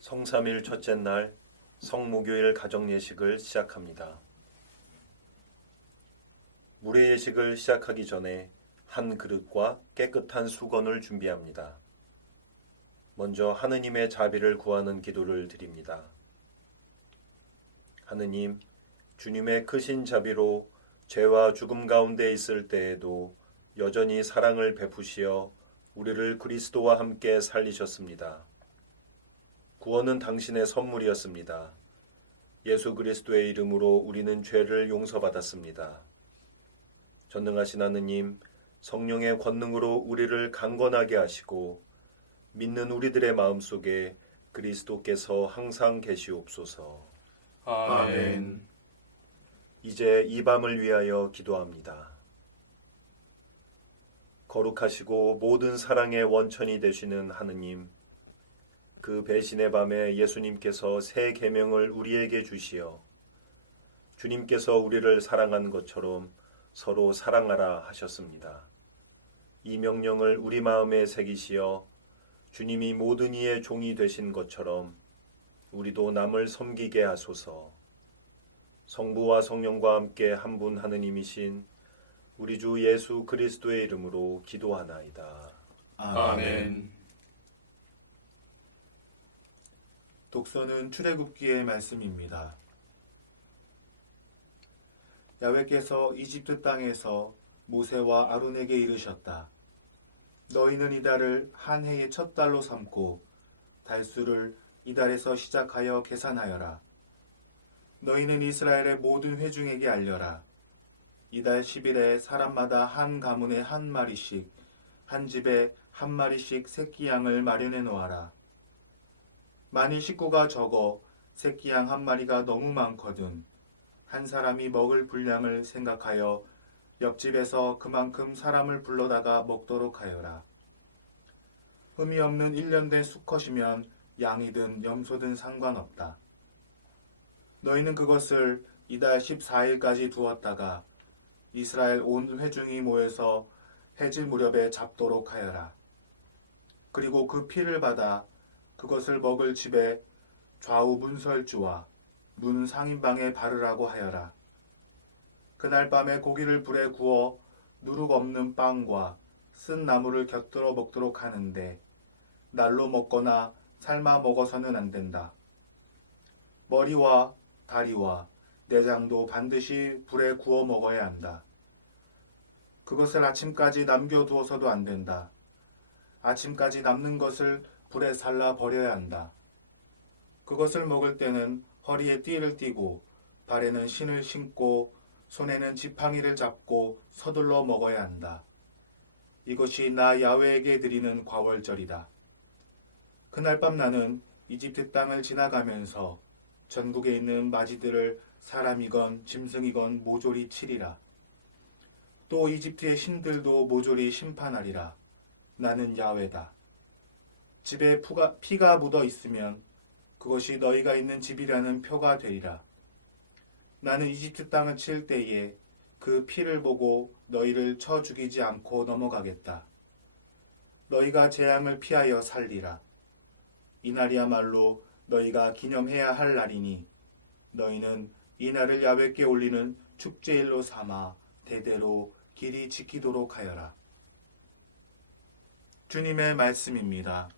성삼일 첫째 날 성목요일 가정 예식을 시작합니다. 물의 예식을 시작하기 전에 한 그릇과 깨끗한 수건을 준비합니다. 먼저 하느님의 자비를 구하는 기도를 드립니다. 하느님, 주님의 크신 자비로 죄와 죽음 가운데 있을 때에도 여전히 사랑을 베푸시어 우리를 그리스도와 함께 살리셨습니다. 구원은 당신의 선물이었습니다. 예수 그리스도의 이름으로 우리는 죄를 용서받았습니다. 전능하신 하느님, 성령의 권능으로 우리를 강건하게 하시고 믿는 우리들의 마음 속에 그리스도께서 항상 계시옵소서. 아멘. 이제 이 밤을 위하여 기도합니다. 거룩하시고 모든 사랑의 원천이 되시는 하느님, 그 배신의 밤에 예수님께서 새 계명을 우리에게 주시어 주님께서 우리를 사랑한 것처럼 서로 사랑하라 하셨습니다. 이 명령을 우리 마음에 새기시어 주님이 모든 이의 종이 되신 것처럼 우리도 남을 섬기게 하소서. 성부와 성령과 함께 한 분 하느님이신 우리 주 예수 그리스도의 이름으로 기도하나이다. 아멘. 독서는 출애굽기의 말씀입니다. 야훼께서 이집트 땅에서 모세와 아론에게 이르셨다. 너희는 이달을 한 해의 첫 달로 삼고 달수를 이달에서 시작하여 계산하여라. 너희는 이스라엘의 모든 회중에게 알려라. 이달 10일에 사람마다 한 가문에 한 마리씩, 한 집에 한 마리씩 새끼 양을 마련해 놓아라. 만일 식구가 적어 새끼 양 한 마리가 너무 많거든 한 사람이 먹을 분량을 생각하여 옆집에서 그만큼 사람을 불러다가 먹도록 하여라. 흠이 없는 1년 된 수컷이면 양이든 염소든 상관없다. 너희는 그것을 이달 14일까지 두었다가 이스라엘 온 회중이 모여서 해질 무렵에 잡도록 하여라. 그리고 그 피를 받아 그것을 먹을 집에 좌우 문설주와 문 상인방에 바르라고 하여라. 그날 밤에 고기를 불에 구워 누룩 없는 빵과 쓴 나물을 곁들여 먹도록 하는데 날로 먹거나 삶아 먹어서는 안 된다. 머리와 다리와 내장도 반드시 불에 구워 먹어야 한다. 그것을 아침까지 남겨두어서도 안 된다. 아침까지 남는 것을 불에 살라 버려야 한다. 그것을 먹을 때는 허리에 띠를 띠고 발에는 신을 신고 손에는 지팡이를 잡고 서둘러 먹어야 한다. 이것이 나 야훼에게 드리는 과월절이다. 그날 밤 나는 이집트 땅을 지나가면서 전국에 있는 마지들을 사람이건 짐승이건 모조리 치리라. 또 이집트의 신들도 모조리 심판하리라. 나는 야훼다. 집에 푸가, 피가 묻어 있으면 그것이 너희가 있는 집이라는 표가 되리라. 나는 이집트 땅을 칠 때에 그 피를 보고 너희를 쳐 죽이지 않고 넘어가겠다. 너희가 재앙을 피하여 살리라. 이날이야말로 너희가 기념해야 할 날이니 너희는 이 날을 야외께 올리는 축제일로 삼아 대대로 길이 지키도록 하여라. 주님의 말씀입니다.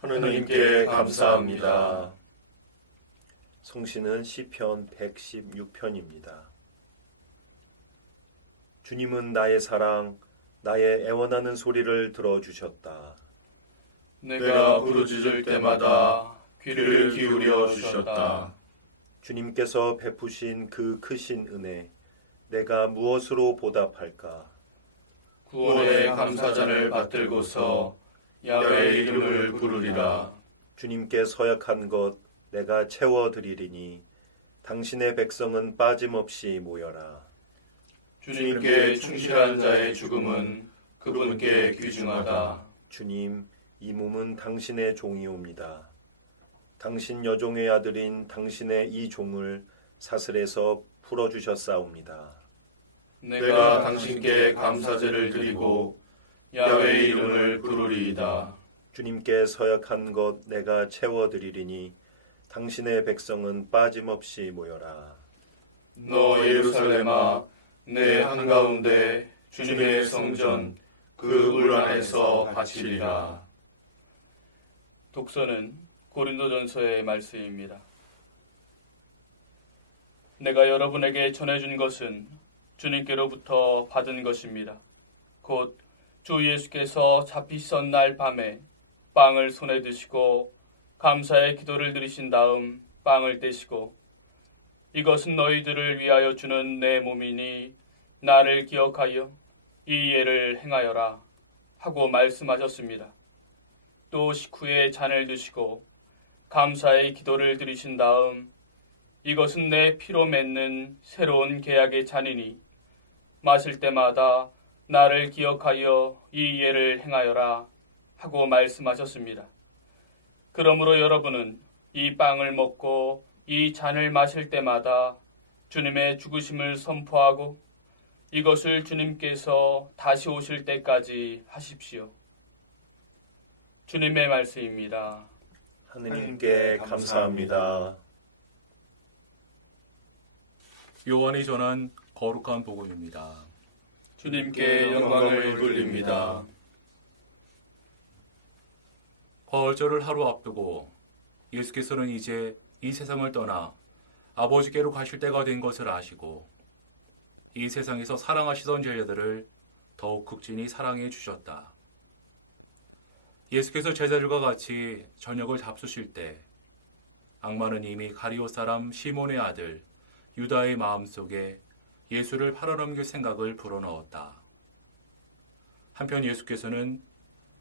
하느님께 감사합니다. 성시는 시편 116편입니다. 주님은 나의 사랑, 나의 애원하는 소리를 들어주셨다. 내가 부르짖을 때마다 귀를 기울여 주셨다. 주님께서 베푸신 그 크신 은혜, 내가 무엇으로 보답할까? 구원의 감사잔을 받들고서 야훼 이름을 부르리라. 주님께 서약한 것 내가 채워드리리니 당신의 백성은 빠짐없이 모여라. 주님께 충실한 자의 죽음은 그분께 귀중하다. 주님, 이 몸은 당신의 종이옵니다. 당신 여종의 아들인 당신의 이 종을 사슬에서 풀어주셨사옵니다. 내가 당신께 감사제를 드리고 야훼 이름을 부르리이다. 주님께 서약한 것 내가 채워드리리니 당신의 백성은 빠짐없이 모여라. 너 예루살렘아 내 한가운데 주님의 성전 그울 안에서 바치리라. 독서는 고린도전서의 말씀입니다. 내가 여러분에게 전해준 것은 주님께로부터 받은 것입니다. 곧 주 예수께서 잡히선 날 밤에 빵을 손에 드시고 감사의 기도를 드리신 다음 빵을 떼시고 이것은 너희들을 위하여 주는 내 몸이니 나를 기억하여 이 예를 행하여라 하고 말씀하셨습니다. 또 식후에 잔을 드시고 감사의 기도를 드리신 다음 이것은 내 피로 맺는 새로운 계약의 잔이니 마실 때마다 나를 기억하여 이 예를 행하여라 하고 말씀하셨습니다. 그러므로 여러분은 이 빵을 먹고 이 잔을 마실 때마다 주님의 죽으심을 선포하고 이것을 주님께서 다시 오실 때까지 하십시오. 주님의 말씀입니다. 하느님께 감사합니다. 요한이 전한 거룩한 복음입니다. 주님께 영광을 돌립니다. 거절을 하루 앞두고 예수께서는 이제 이 세상을 떠나 아버지께로 가실 때가 된 것을 아시고 이 세상에서 사랑하시던 제자들을 더욱 극진히 사랑해 주셨다. 예수께서 제자들과 같이 저녁을 잡수실 때 악마는 이미 가리오 사람 시몬의 아들 유다의 마음속에 예수를 팔아넘길 생각을 불어넣었다. 한편 예수께서는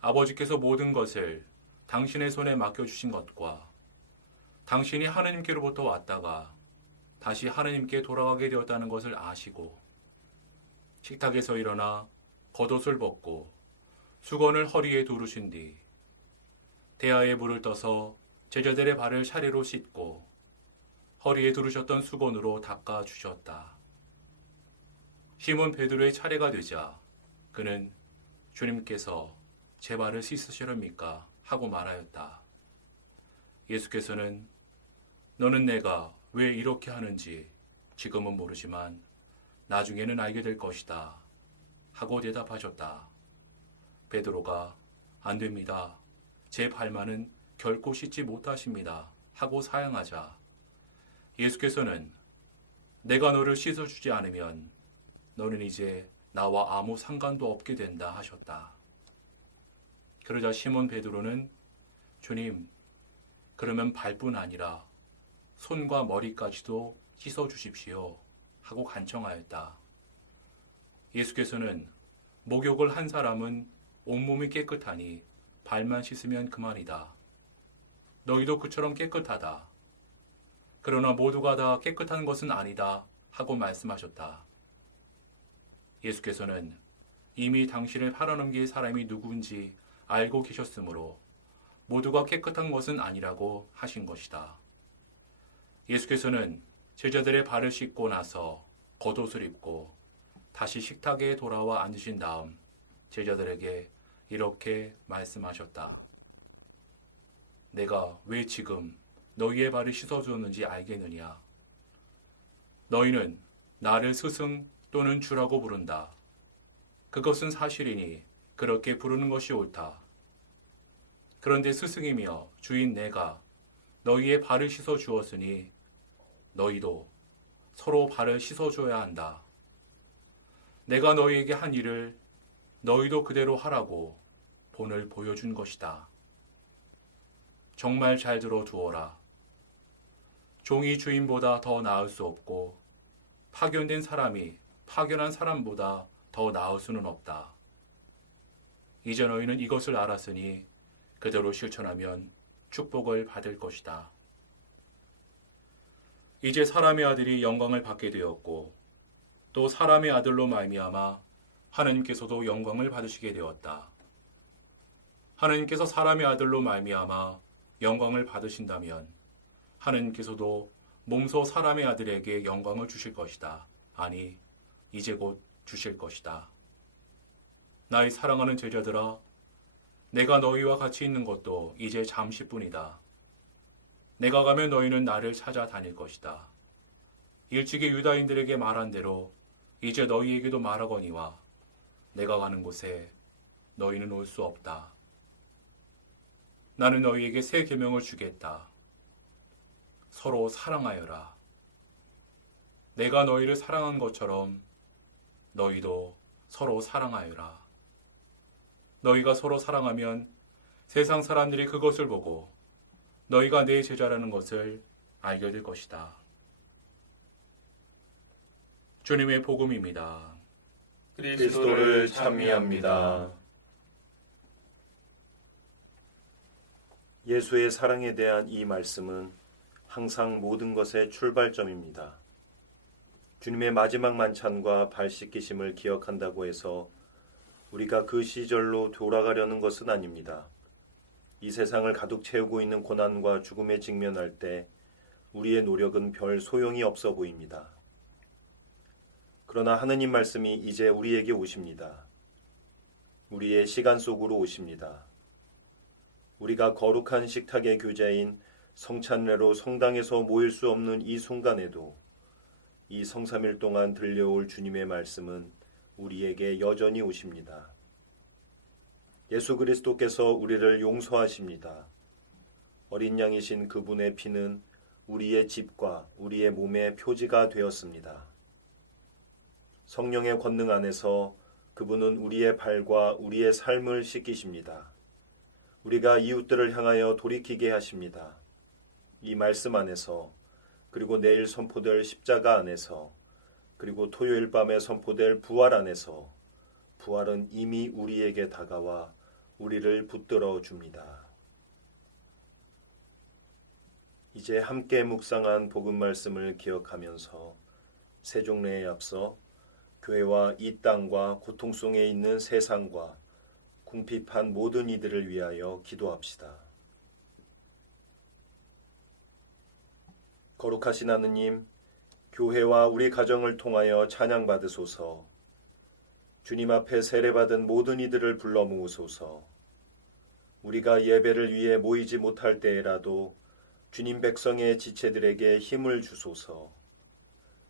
아버지께서 모든 것을 당신의 손에 맡겨주신 것과 당신이 하느님께로부터 왔다가 다시 하느님께 돌아가게 되었다는 것을 아시고 식탁에서 일어나 겉옷을 벗고 수건을 허리에 두르신 뒤 대야에 물을 떠서 제자들의 발을 차례로 씻고 허리에 두르셨던 수건으로 닦아 주셨다. 시몬 베드로의 차례가 되자 그는 주님께서 제 발을 씻으시렵니까? 하고 말하였다. 예수께서는 너는 내가 왜 이렇게 하는지 지금은 모르지만 나중에는 알게 될 것이다. 하고 대답하셨다. 베드로가 안 됩니다. 제 발만은 결코 씻지 못하십니다. 하고 사양하자 예수께서는 내가 너를 씻어주지 않으면 너는 이제 나와 아무 상관도 없게 된다 하셨다. 그러자 시몬 베드로는 주님, 그러면 발뿐 아니라 손과 머리까지도 씻어 주십시오. 하고 간청하였다. 예수께서는 목욕을 한 사람은 온몸이 깨끗하니 발만 씻으면 그만이다. 너희도 그처럼 깨끗하다. 그러나 모두가 다 깨끗한 것은 아니다. 하고 말씀하셨다. 예수께서는 이미 당신을 팔아넘길 사람이 누구인지 알고 계셨으므로 모두가 깨끗한 것은 아니라고 하신 것이다. 예수께서는 제자들의 발을 씻고 나서 겉옷을 입고 다시 식탁에 돌아와 앉으신 다음 제자들에게 이렇게 말씀하셨다. 내가 왜 지금 너희의 발을 씻어주었는지 알겠느냐? 너희는 나를 스승 또는 주라고 부른다. 그것은 사실이니 그렇게 부르는 것이 옳다. 그런데 스승이며 주인 내가 너희의 발을 씻어 주었으니 너희도 서로 발을 씻어 줘야 한다. 내가 너희에게 한 일을 너희도 그대로 하라고 본을 보여준 것이다. 정말 잘 들어 두어라. 종이 주인보다 더 나을 수 없고 파견된 사람이 파견한 사람보다 더 나을 수는 없다. 이제 너희는 이것을 알았으니 그대로 실천하면 축복을 받을 것이다. 이제 사람의 아들이 영광을 받게 되었고 또 사람의 아들로 말미암아 하나님께서도 영광을 받으시게 되었다. 하나님께서 사람의 아들로 말미암아 영광을 받으신다면 하나님께서도 몸소 사람의 아들에게 영광을 주실 것이다. 아니, 이제 곧 주실 것이다. 나의 사랑하는 제자들아, 내가 너희와 같이 있는 것도 이제 잠시뿐이다. 내가 가면 너희는 나를 찾아 다닐 것이다. 일찍이 유다인들에게 말한 대로 이제 너희에게도 말하거니와 내가 가는 곳에 너희는 올 수 없다. 나는 너희에게 새 계명을 주겠다. 서로 사랑하여라. 내가 너희를 사랑한 것처럼 너희도 서로 사랑하여라. 너희가 서로 사랑하면 세상 사람들이 그것을 보고 너희가 내 제자라는 것을 알게 될 것이다. 주님의 복음입니다. 그리스도를 찬미합니다. 예수의 사랑에 대한 이 말씀은 항상 모든 것의 출발점입니다. 주님의 마지막 만찬과 발 씻기심을 기억한다고 해서 우리가 그 시절로 돌아가려는 것은 아닙니다. 이 세상을 가득 채우고 있는 고난과 죽음에 직면할 때 우리의 노력은 별 소용이 없어 보입니다. 그러나 하느님 말씀이 이제 우리에게 오십니다. 우리의 시간 속으로 오십니다. 우리가 거룩한 식탁의 교제인 성찬례로 성당에서 모일 수 없는 이 순간에도 이 성삼일 동안 들려올 주님의 말씀은 우리에게 여전히 오십니다. 예수 그리스도께서 우리를 용서하십니다. 어린 양이신 그분의 피는 우리의 집과 우리의 몸의 표지가 되었습니다. 성령의 권능 안에서 그분은 우리의 발과 우리의 삶을 씻기십니다. 우리가 이웃들을 향하여 돌이키게 하십니다. 이 말씀 안에서 그리고 내일 선포될 십자가 안에서 그리고 토요일 밤에 선포될 부활 안에서 부활은 이미 우리에게 다가와 우리를 붙들어 줍니다. 이제 함께 묵상한 복음 말씀을 기억하면서 세종례에 앞서 교회와 이 땅과 고통 속에 있는 세상과 궁핍한 모든 이들을 위하여 기도합시다. 거룩하신 하느님, 교회와 우리 가정을 통하여 찬양받으소서. 주님 앞에 세례받은 모든 이들을 불러 모으소서. 우리가 예배를 위해 모이지 못할 때에라도 주님 백성의 지체들에게 힘을 주소서.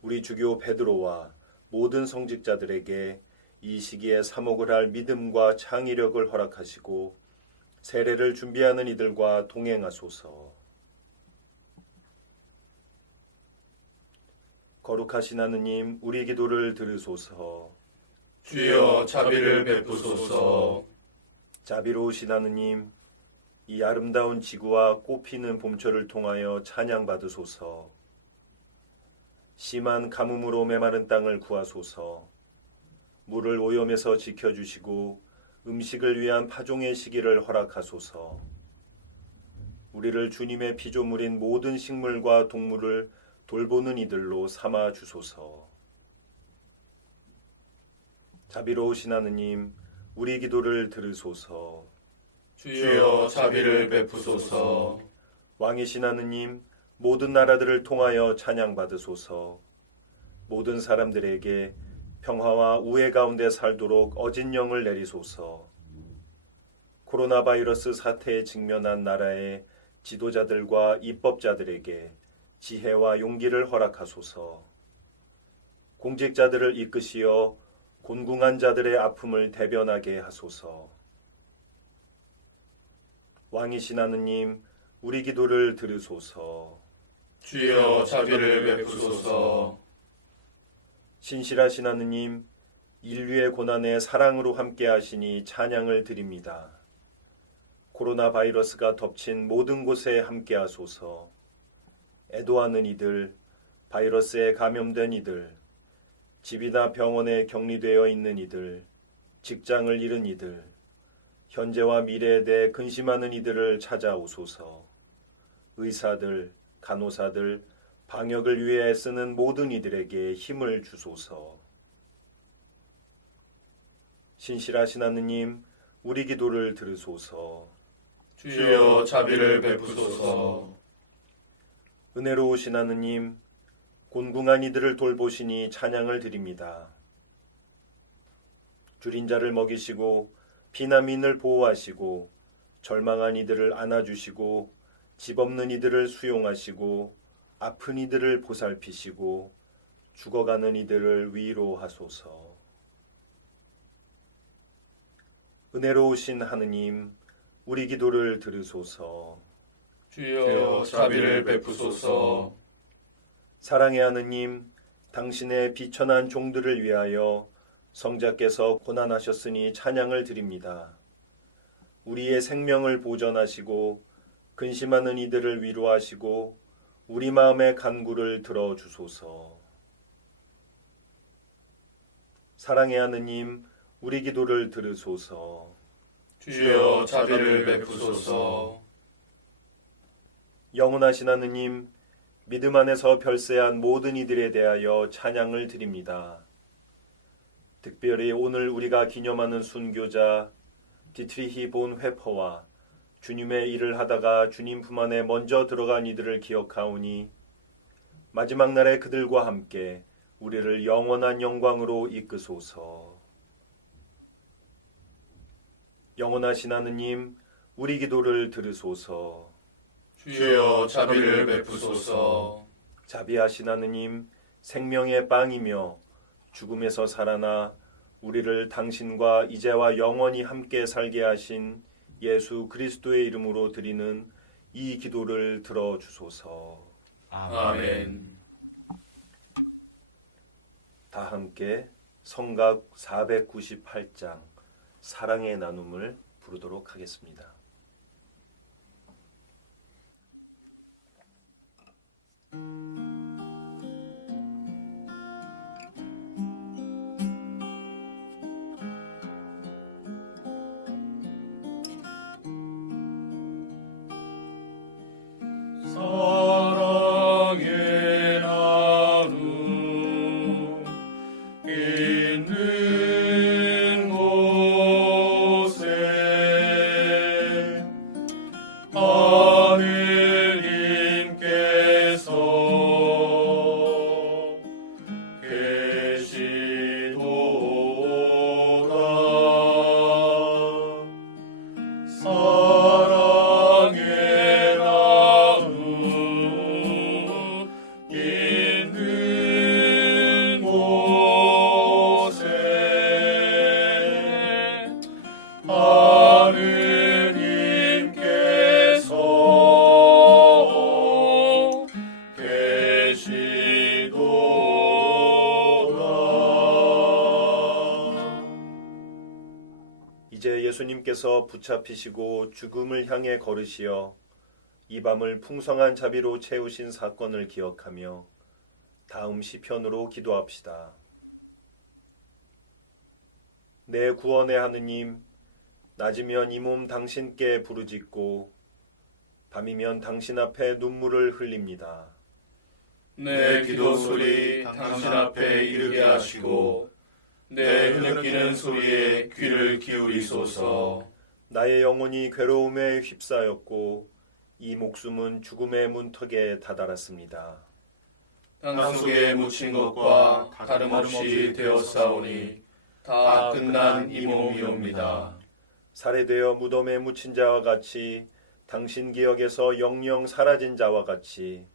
우리 주교 베드로와 모든 성직자들에게 이 시기에 사목을 할 믿음과 창의력을 허락하시고 세례를 준비하는 이들과 동행하소서. 거룩하신 하느님, 우리 기도를 들으소서. 주여 자비를 베푸소서. 자비로우신 하느님, 이 아름다운 지구와 꽃피는 봄철을 통하여 찬양받으소서. 심한 가뭄으로 메마른 땅을 구하소서. 물을 오염에서 지켜주시고 음식을 위한 파종의 시기를 허락하소서. 우리를 주님의 피조물인 모든 식물과 동물을 돌보는 이들로 삼아 주소서. 자비로우신 하느님, 우리 기도를 들으소서. 주여 자비를 베푸소서. 왕이신 하느님, 모든 나라들을 통하여 찬양받으소서. 모든 사람들에게 평화와 우애 가운데 살도록 어진 영을 내리소서. 코로나 바이러스 사태에 직면한 나라의 지도자들과 입법자들에게 지혜와 용기를 허락하소서. 공직자들을 이끄시어 곤궁한 자들의 아픔을 대변하게 하소서. 왕이신 하느님, 우리 기도를 들으소서. 주여 자비를 베푸소서. 신실하신 하느님, 인류의 고난에 사랑으로 함께 하시니 찬양을 드립니다. 코로나 바이러스가 덮친 모든 곳에 함께 하소서. 애도하는 이들, 바이러스에 감염된 이들, 집이나 병원에 격리되어 있는 이들, 직장을 잃은 이들, 현재와 미래에 대해 근심하는 이들을 찾아오소서. 의사들, 간호사들, 방역을 위해 쓰는 모든 이들에게 힘을 주소서. 신실하신 하느님, 우리 기도를 들으소서. 주여 자비를 베푸소서. 은혜로우신 하느님, 곤궁한 이들을 돌보시니 찬양을 드립니다. 줄인 자를 먹이시고 피난민을 보호하시고 절망한 이들을 안아주시고 집 없는 이들을 수용하시고 아픈 이들을 보살피시고 죽어가는 이들을 위로하소서. 은혜로우신 하느님, 우리 기도를 들으소서. 주여 자비를 베푸소서. 사랑의 하느님, 당신의 비천한 종들을 위하여 성자께서 고난하셨으니 찬양을 드립니다. 우리의 생명을 보전하시고 근심하는 이들을 위로하시고 우리 마음의 간구를 들어 주소서. 사랑의 하느님, 우리 기도를 들으소서. 주여 자비를 베푸소서. 영원하신 하느님, 믿음 안에서 별세한 모든 이들에 대하여 찬양을 드립니다. 특별히 오늘 우리가 기념하는 순교자 디트리히 본 회퍼와 주님의 일을 하다가 주님 품 안에 먼저 들어간 이들을 기억하오니 마지막 날에 그들과 함께 우리를 영원한 영광으로 이끄소서. 영원하신 하느님, 우리 기도를 들으소서. 주여 자비를 베푸소서. 자비하신 하느님, 생명의 빵이며 죽음에서 살아나 우리를 당신과 이제와 영원히 함께 살게 하신 예수 그리스도의 이름으로 드리는 이 기도를 들어 주소서. 아멘. 다 함께 성각 498장 사랑의 나눔을 부르도록 하겠습니다. 이제 예수님께서 붙잡히시고 죽음을 향해 걸으시어 이 밤을 풍성한 자비로 채우신 사건을 기억하며 다음 시편으로 기도합시다. 내 구원의 하느님, 낮이면 이 몸 당신께 부르짖고 밤이면 당신 앞에 눈물을 흘립니다. 내 기도 소리 당신 앞에 이르게 하시고 내 흐느끼는 소리에 귀를 기울이소서 나의 영혼이 괴로움에 휩싸였고 이 목숨은 죽음의 문턱에 다다랐습니다. 땅 속에 묻힌 것과 다름없이 되었사오니 다 끝난 이 몸이옵니다 살해되어 무덤에 묻힌 자와 같이 당신 기억에서 영영 사라진 자와 같이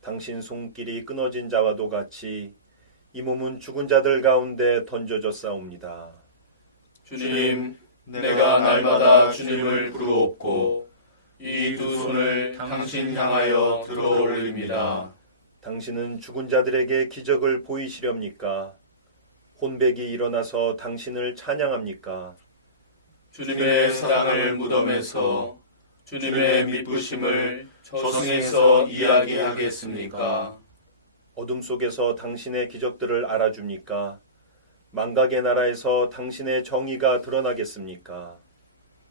당신 손길이 끊어진 자와도 같이 이 몸은 죽은 자들 가운데 던져졌사옵니다. 주님 내가 날마다 주님을 부르옵고 이 두 손을 당신 향하여 들어 올립니다 당신은 죽은 자들에게 기적을 보이시렵니까? 혼백이 일어나서 당신을 찬양합니까? 주님의 사랑을 무덤에서 주님의 미쁘심을 저승에서 이야기하겠습니까? 어둠 속에서 당신의 기적들을 알아줍니까? 망각의 나라에서 당신의 정의가 드러나겠습니까?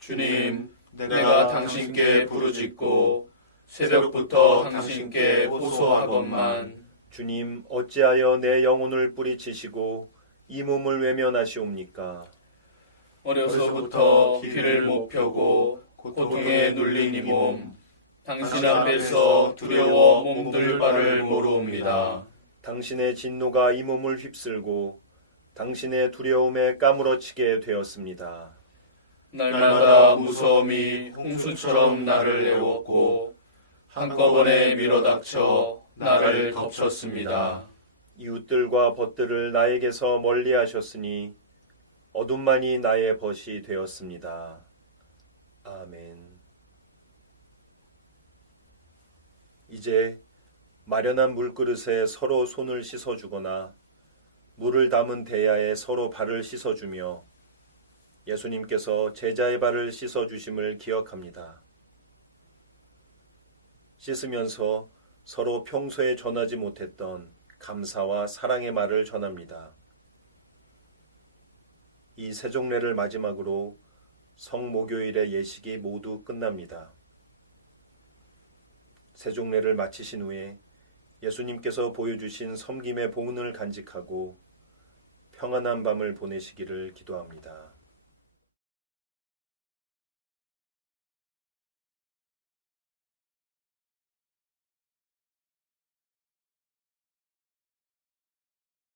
주님, 내가 당신께 부르짖고 새벽부터 당신께 호소하건만 주님 어찌하여 내 영혼을 뿌리치시고 이 몸을 외면하시옵니까? 어려서부터 길을 못 펴고 고통에 눌린 이 몸, 당신 앞에서 두려워 몸둘 바를 모르옵니다. 당신의 진노가 이 몸을 휩쓸고 당신의 두려움에 까무러치게 되었습니다. 날마다 무서움이 홍수처럼 나를 내웠고 한꺼번에 밀어닥쳐 나를 덮쳤습니다. 이웃들과 벗들을 나에게서 멀리 하셨으니 어둠만이 나의 벗이 되었습니다. 아멘. 이제 마련한 물그릇에 서로 손을 씻어주거나 물을 담은 대야에 서로 발을 씻어주며 예수님께서 제자의 발을 씻어주심을 기억합니다. 씻으면서 서로 평소에 전하지 못했던 감사와 사랑의 말을 전합니다. 이 세종례를 마지막으로 성목요일의 예식이 모두 끝납니다. 세종례를 마치신 후에 예수님께서 보여주신 섬김의 봉은을 간직하고 평안한 밤을 보내시기를 기도합니다.